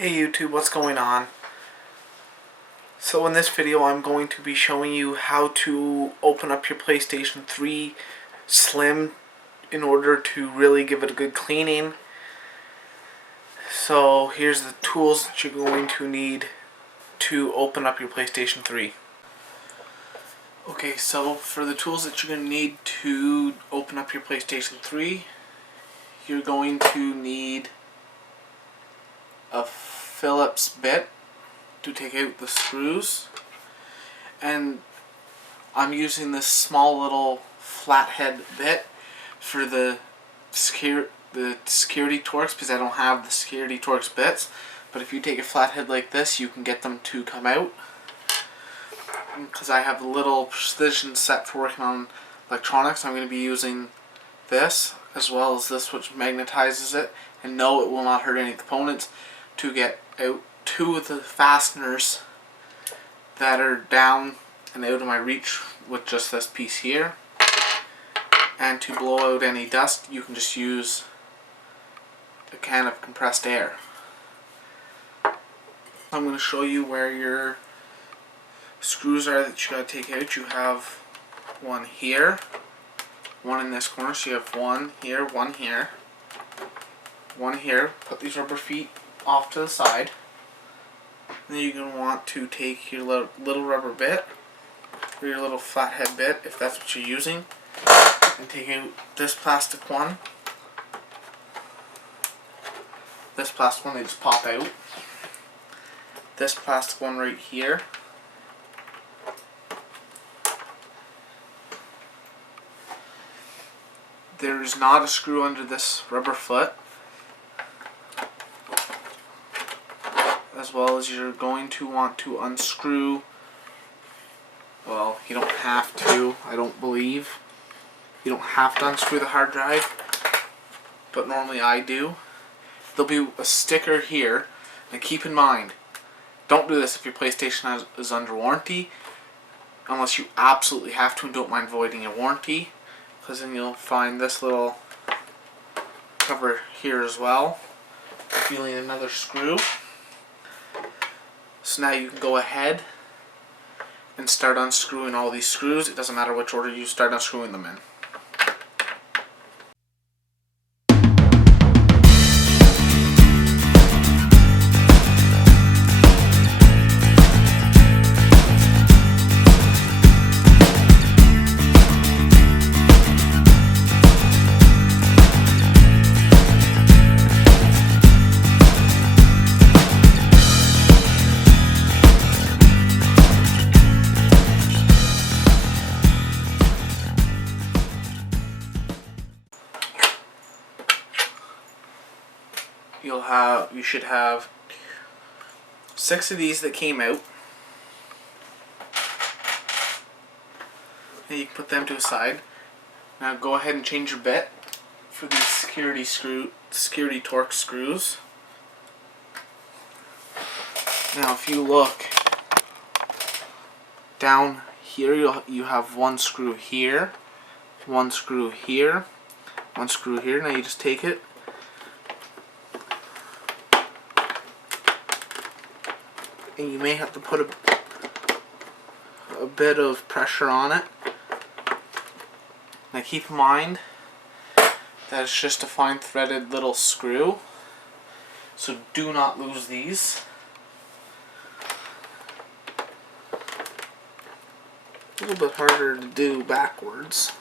Hey YouTube, what's going on? So in this video I'm going to be showing you how to open up your PlayStation 3 Slim in order to really give it a good cleaning. So here's the tools that you're going to need to open up your PlayStation 3. Okay, so for the tools that you're going to need to open up your PlayStation 3, you're going to need a Phillips bit to take out the screws, and I'm using this small little flathead bit for the security torx because I don't have the security torx bits. But if you take a flathead like this, you can get them to come out. Because I have a little precision set for working on electronics, I'm going to be using this as well as this, which magnetizes it, and no, it will not hurt any components, to get out two of the fasteners that are down and out of my reach with just this piece here. And to blow out any dust, you can just use a can of compressed air. I'm going to show you where your screws are that you got to take out. You have one here, one in this corner, so you have one here, one here, one here. Put these rubber feet off to the side. And then you're going to want to take your little rubber bit, or your little flathead bit, if that's what you're using, and take out this plastic one. This plastic one, they just pop out. This plastic one right here. There's not a screw under this rubber foot. As well as you're going to want to unscrew, well, you don't have to, I don't believe. You don't have to unscrew the hard drive, but normally I do. There'll be a sticker here, and keep in mind, don't do this if your PlayStation is under warranty, unless you absolutely have to and don't mind voiding a warranty, because then you'll find this little cover here as well. Feeling another screw. So now you can go ahead and start unscrewing all these screws. It doesn't matter which order you start unscrewing them in. You should have 6 of these that came out, and you can put them to the side. Now go ahead and change your bit for these security torque screws. Now if you look down here, you have one screw here, one screw here, one screw here. Now you just take it, and you may have to put a bit of pressure on it. Now keep in mind that it's just a fine threaded little screw, so do not lose these. A little bit harder to do backwards.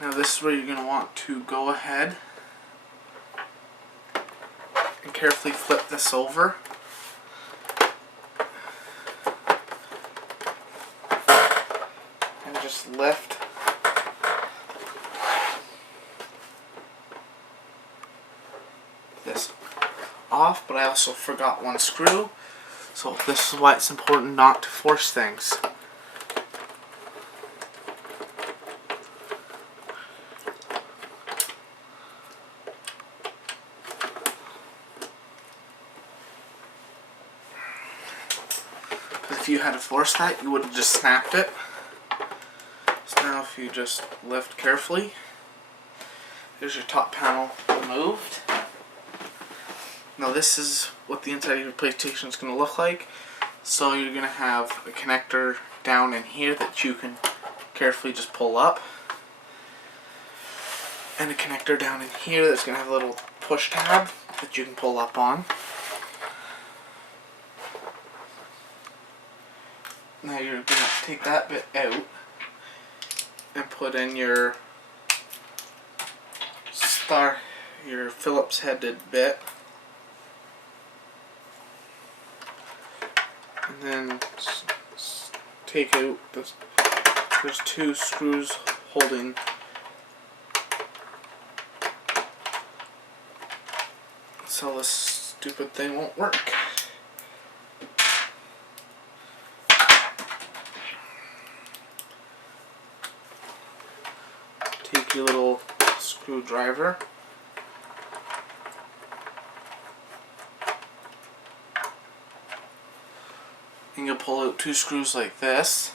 Now this is where you're going to want to go ahead and carefully flip this over. And just lift this off, but I also forgot one screw. So this is why it's important not to force things. If you had to force that, you would have just snapped it. So now if you just lift carefully, there's your top panel removed. Now this is what the inside of your PlayStation is going to look like. So you're going to have a connector down in here that you can carefully just pull up. And a connector down in here that's going to have a little push tab that you can pull up on. Now you're going to take that bit out and put in your Phillips headed bit. And then take out this. There's two screws holding so this stupid thing won't work. Take your little screwdriver and you'll pull out two screws like this,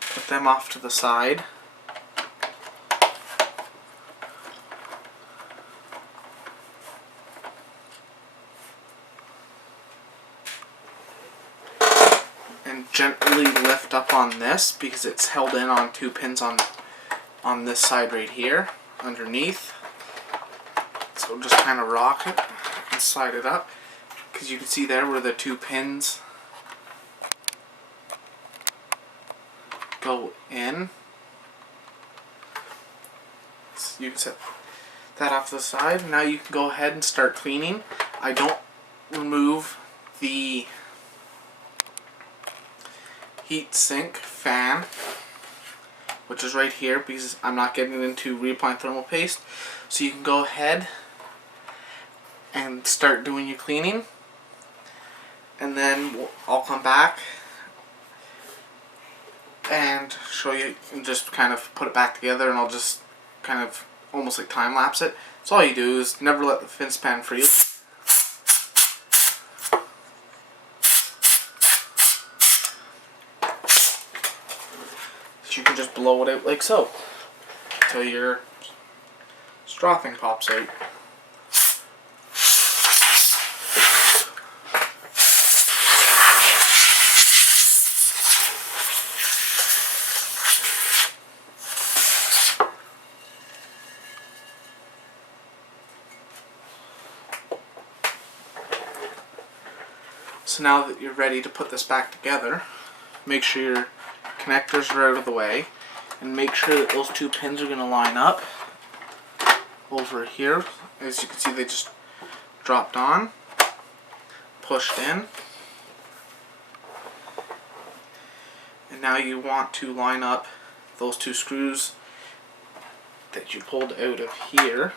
put them off to the side. And gently lift up on this because it's held in on two pins on this side right here underneath. So just kind of rock it and slide it up because you can see there where the two pins go in. So you can set that off to the side. Now you can go ahead and start cleaning. I don't remove the heat sink fan, which is right here because I'm not getting into reapplying thermal paste. So you can go ahead and start doing your cleaning, and then I'll come back and show you and just kind of put it back together, and I'll just kind of almost like time lapse it. So all you do is never let the fin span freeze. You can just blow it out like so until your straw thing pops out. So now that you're ready to put this back together, make sure your connectors are out of the way, and make sure that those two pins are going to line up over here. As you can see, they just dropped on, pushed in, and now you want to line up those two screws that you pulled out of here.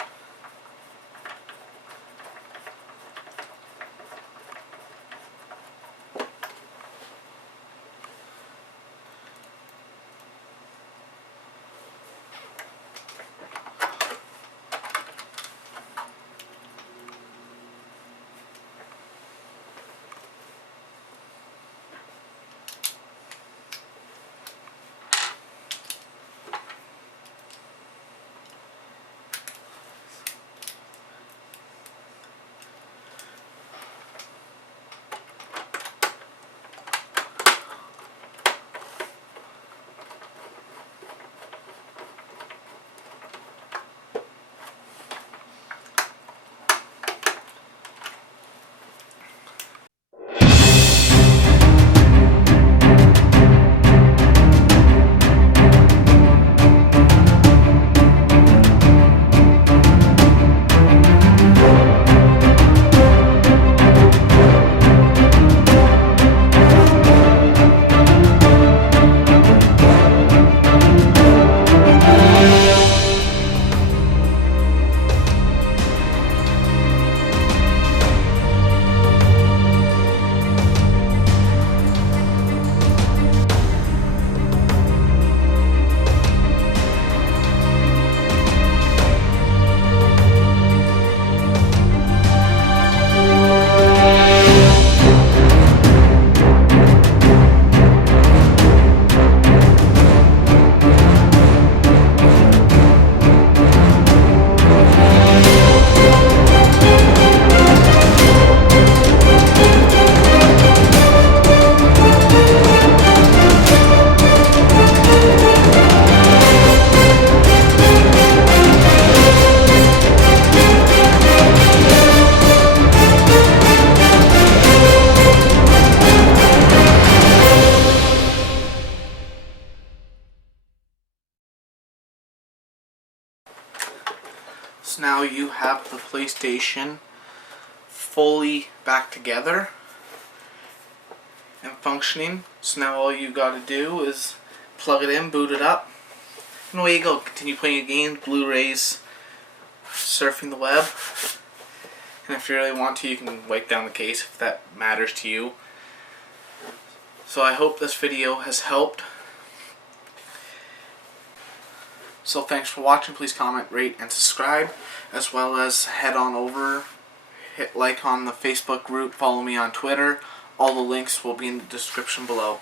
now you have the PlayStation fully back together and functioning. So now all you gotta do is plug it in, boot it up, and away you go. Continue playing your games, Blu-rays, surfing the web. And if you really want to, you can wipe down the case if that matters to you. So I hope this video has helped. So thanks for watching. Please comment, rate, and subscribe, as well as head on over, hit like on the Facebook group, follow me on Twitter. All the links will be in the description below.